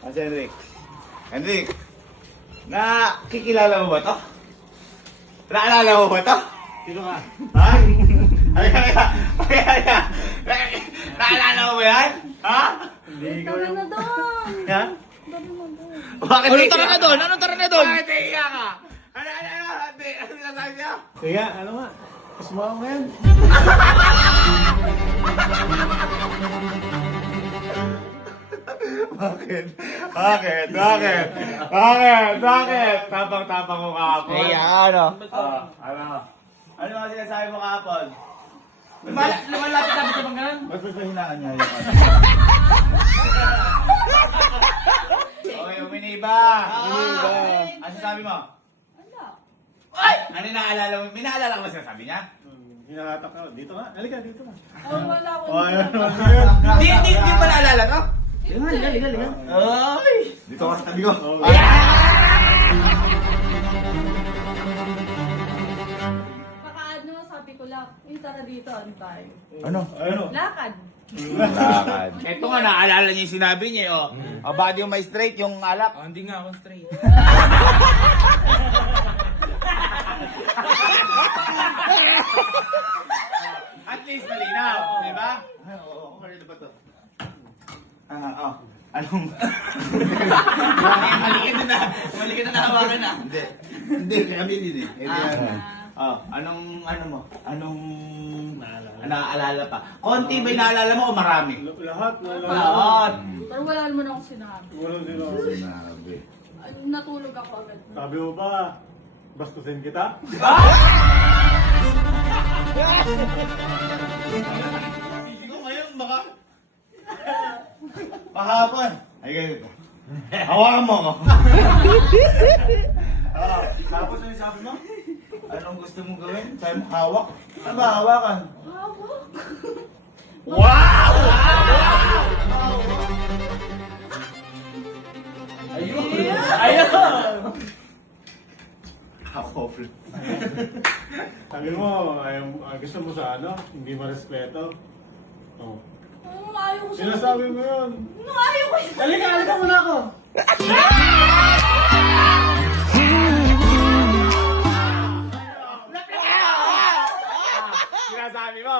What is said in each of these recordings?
Si Henrik. Henrik, nakikilala mo ba to? Naalala mo ba to? Sino ka? Ha? Halika. Naalala mo ba yan? Ha? Hindi ko Tara yung... na doon! Ha? Tara na doon! Bakit Anong tara na doon? Anong tara na doon? Bakit naiiyak ka? Ano sinasabi niya? Kaya, ano nga? Kasama ko ngayon. Bakit? Tapang-tapang mo kahapon. Kaya ano? Ano nga sinasabi mo kahapon? Lumalapit sa bang ganun? Mas hinaan niya yung ano. Okay, uminiba. Ano sabi mo? Wala. Ano naalala mo? May naalala ka ba sinasabi niya? Hinalatak ka. Dito nga. Halika, dito nga. Wala ko. Oh, ayun. Ayun. Di ba naalala to? Liga. Ay! Dito ka sa tabi ko. Oh, Baka ano, sabi ko lang, yung tara dito, ano tayo? Ano? Ayun. Lakad. Lakad. Ito nga, naalala niya yung sinabi niya, oh. Body yung may straight, yung alak. Oh, hindi nga ako straight. At least malinaw, di ba? Ay, oo, kanina ba to? Anong... Mali ka na nahawakan na. Hindi, kami din eh. Anong, ano mo? Anong... Naaalala pa? Konti ba yung naalala mo o marami? Lahat. Lahat. Pero wala naman akong sinabi. Walang sino. Sinabi. Natulog ako agad. Sabi mo ba, bastusin kita? Ikaw ngayon, baka... Pahapon. Ay, ganito. Hawakan mo ako. Tapos ano sabi mo? Anong gusto mong gawin? Sabi mo, hawak? Ano ba, hawakan? Hawak. Wow! Ayun! Ako, flip. Sabi mo, gusto mo sa ano, hindi marespeto. Oh. Anong ayaw ko sa... Sinasabi mo yun. Anong ayaw ko sa... Halika muna ako. Sinasabi mo.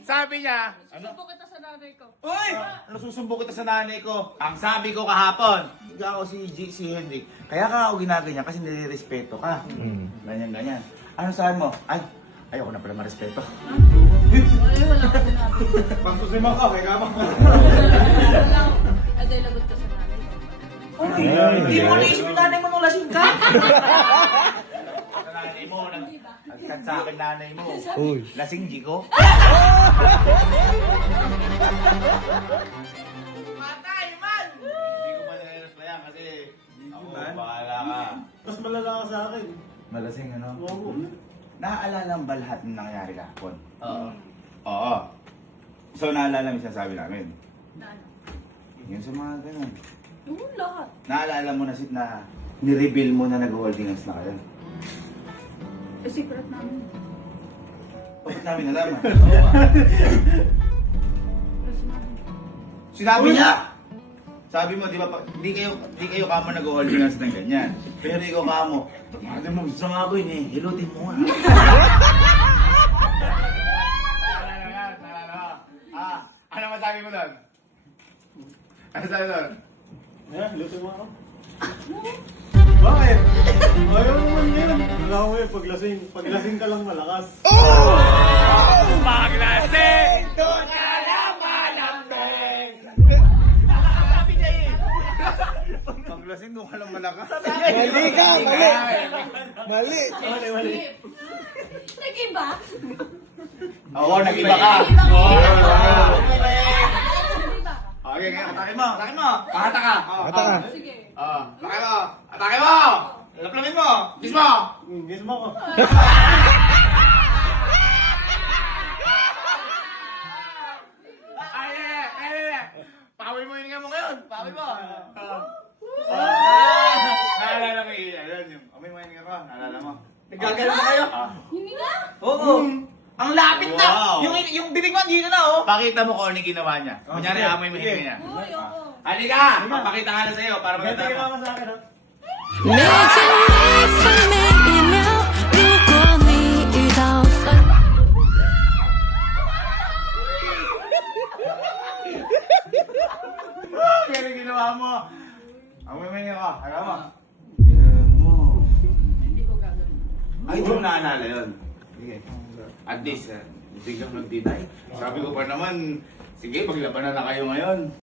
Sabi niya, Susubo kita sa nanay ko. uy! Nasusumbo kita sa nanay ko. Ang sabi ko kahapon, hindi ako si Henrik. Kaya ka ako ginaganyan kasi nilirespeto ka. Ganyan. Ano sabi mo? Ay, ayoko na pala marespeto. Wala akong sinabi. Bastusin mo ka, may kamang ka. Wala ako. Aday lagot ka sa nanay ko. Hindi mo naisip yung nanay mo nung lasing ka. Sa nanay mo, Hindi ba? nagkat sa akin nanay mo. Lasing Jiko. Patay man! Hindi ko mananayan kasi ako, bahala ka. Mas malala ka sa akin. Malasing ano? Oo. Naaalala mo ba lahat ng nangyari kahapon? Oo. Oo. So naalala mo yung sinasabi namin? Na ano? Yung sa mga ganun. Yung lahat. Naalala mo na na ni-reveal mo na nag-holding hands na kayo? Secret namin. Bakit namin nalaman? Plus namin. Sinabi niya! Sabi mo, di ba, di kayo kamo nag-holding hands ng ganyan. Pero ikaw kamo, ano mo, gusto nga ko yun eh, hilutin mo nga. Ano masabi mo doon? Ano sabi doon? Luto mo ako. Bakit? Ayaw naman yan. Wala ko eh, paglasing ka lang malakas. Paglasing, doon ka lang malambing! Paglasing, doon ka lang malakas. Mali ka, mali. Mali. Nag-iba? Oo, nag-iba ka. Nag-iba ka? Okay, atake mo. Pakata ka. Ata ka. Sige. Atake mo! Laplamin mo! Kiss mo! Guess mo ako. Pawin mo yung mo ngayon. Pawin mo. Naalala mo yun. Amoy mo yung ko. Naalala mo. Nagagano na kayo? Hindi nga? Oo. Ang lapit na! Wow. Yung bibig mo, dito na oh! Pakita mo kung ano yung ginawa niya. Kunyari, sige. amoy mo Sige. niya. Uy, oo. Halika! Papakita nga na sa'yo para Ganti makita ka mo. naman sa akin, ha? 每天每分每一秒，如果你遇到烦。 Pero ginawa mo. Amoy mo niya ka. Alam mo. Hindi ko gagawin. Ay, hindi mo naalala yun. Sige. At least, biglang nag-deny. Sabi ko pa naman, sige, maglabanan na kayo ngayon.